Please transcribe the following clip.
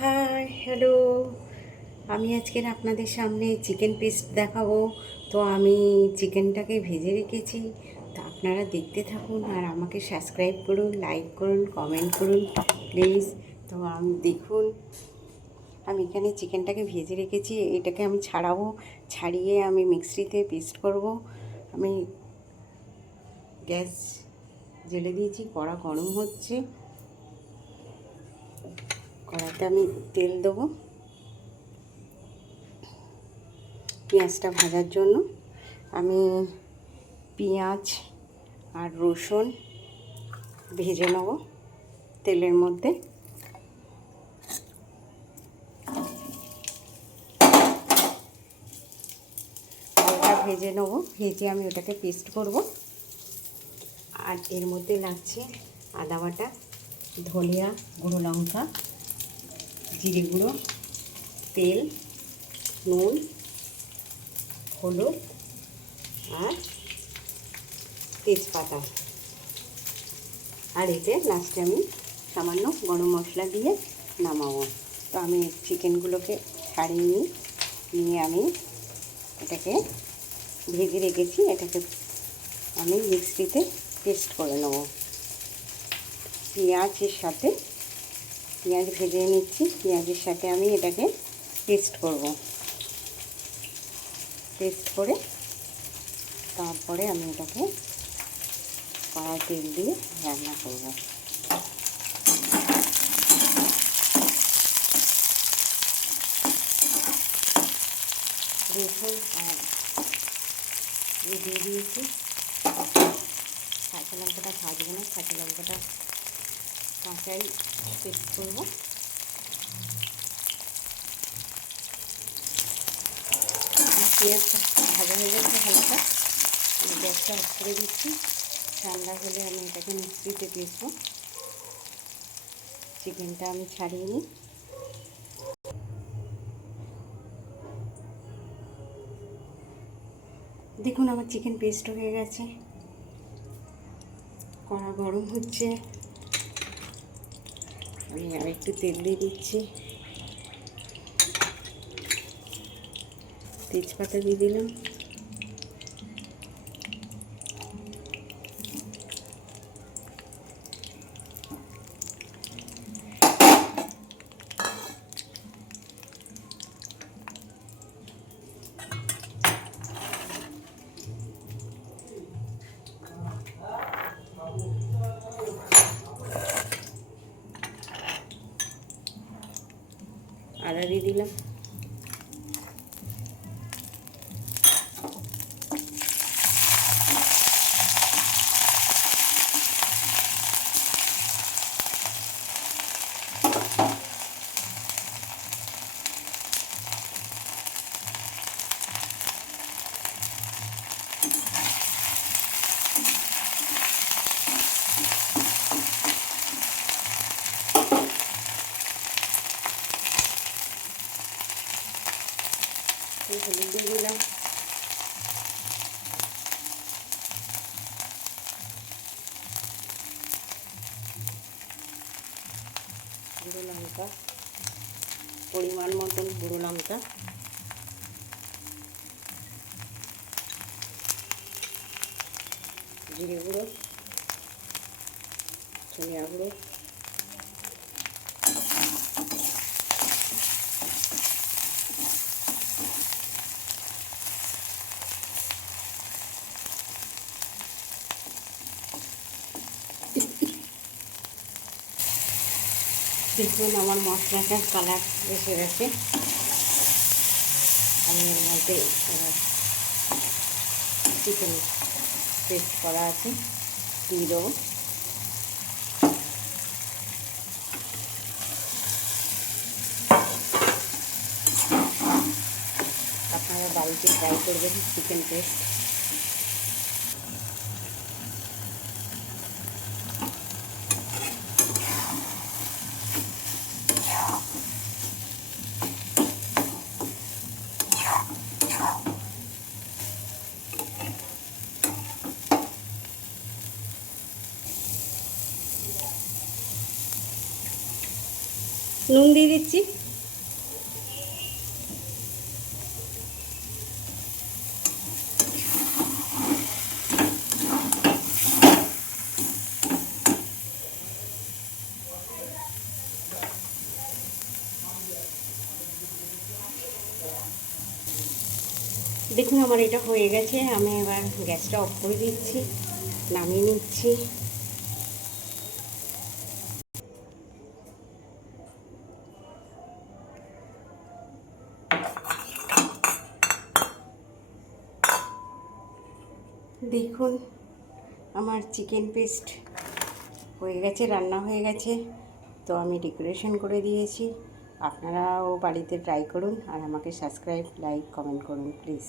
Hi hello, আমি আজকের আপনাদের সামনে চিকেন পেস্ট দেখাবো। তো আমি চিকেনটাকে ভেজে রেখেছি, তো আপনারা দেখতে থাকুন আর আমাকে সাবস্ক্রাইব করুন, লাইক করুন, কমেন্ট করুন প্লিজ। তো আমি দেখুন, আমি এখানে চিকেনটাকে ভেজে রেখেছি, এটাকে আমি ছাড়াবো, ছাড়িয়ে আমি মিক্সিতে পেস্ট করব। আমি গ্যাস জ্বেলে দিয়েছি, কড়া গরম হচ্ছে, কড়াতে আমি তেল দেবো পেঁয়াজটা ভাজার জন্য। আমি পেঁয়াজ আর রসুন ভেজে নেব তেলের মধ্যে। হালকা ভেজে নেব, ভেজে আমি ওটাকে পেস্ট করব। আর এর মধ্যে লাগছে আদা বাটা, ধনিয়া গুঁড়ো, লঙ্কা, জিরে গুঁড়ো, তেল, নুন, হলুদ আর তেজপাতা। আর এতে লাস্টে আমি সামান্য গরম মশলা দিয়ে নামাবো। তো আমি চিকেনগুলোকে ছাড়িয়ে নিয়ে আমি এটাকে ভেজে রেখেছি, এটাকে আমি মিক্সিতে পেস্ট করে নেব। পেঁয়াজের সাথে পেঁয়াজ ভেজে নিচ্ছি, পেঁয়াজের সাথে আমি এটাকে পেস্ট করব। পেস্ট করে তারপরে আমি এটাকে কড়াই তেল দিয়ে রান্না করব। রসুন আর দিয়ে দিয়েছি। কাঁচা লঙ্কাটা ভাজবো না, কাঁচা লঙ্কাটা কাঁচাই পেস্ট করবো। পেঁয়াজটা ভাজা হয়ে গেছে হালকা, আমি গ্যাসটা অফ করে দিচ্ছি। ঠান্ডা হলে আমি এটাকে মিক্সিতে পিসবো। চিকেনটা আমি ছাড়িয়ে নিই। দেখুন আমার চিকেন পেস্ট হয়ে গেছে, কড়া গরম হচ্ছে, আমি আর একটু তেল দিয়ে দিচ্ছি, তেজপাতা দিয়ে দিলাম, আদা দিয়ে দিলাম, হলুদ দিয়ে দিলাম, গুঁড়ো লঙ্কা, পরিমাণ মতন গুঁড়ো লঙ্কা, জিরে গুঁড়ো, ধনিয়া গুঁড়ো, দেখুন আমার মশলাটার কালার এসে গেছে। আমি এর মধ্যে চিকেন পেস্ট করা আছে দিয়ে দেবো। আপনারা বাড়িতে ট্রাই করবেন চিকেন পেস্ট। নুন দিয়ে দিচ্ছি। দেখুন আমার এটা হয়ে গেছে, আমি এবার গ্যাসটা অফ করে দিচ্ছি, নামিয়ে নিচ্ছি। দেখুন আমার চিকেন পেস্ট হয়ে গেছে, রান্না হয়ে গেছে। তো আমি ডেকোরেশন করে দিয়েছি। আপনারাও বাড়িতে ট্রাই করুন আর আমাকে সাবস্ক্রাইব, লাইক, কমেন্ট করুন প্লিজ।